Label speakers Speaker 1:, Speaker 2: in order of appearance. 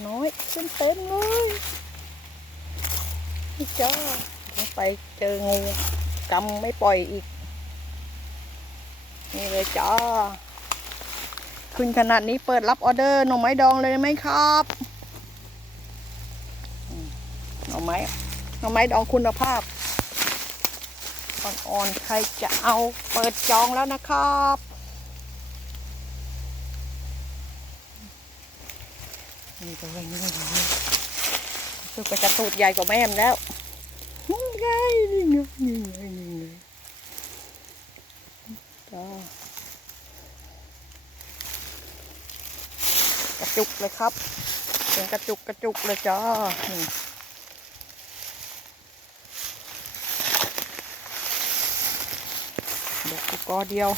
Speaker 1: เต็มเต็มเลยนี่จ้าไปเจองูกำไม่ปล่อยอีก นี่เลยจ้าขึ้นขนาดนี้เปิดรับออเดอร์หน่อไม้ดองเลยไหมครับหน่อไม้หน่อไม้ดองคุณภาพอ่อนๆใครจะเอาเปิดจองแล้วนะครับ นี่ก็เลยนี่เลยสุกก็จะตูดใหญ่กว่าแม่มแล้วนี่ไงนี่ไงนี่ไงนี่ไงจ้ากระจุกเลยครับเป็นกระจุกกระจุกเลยจ้านี่ดอกกอเดียว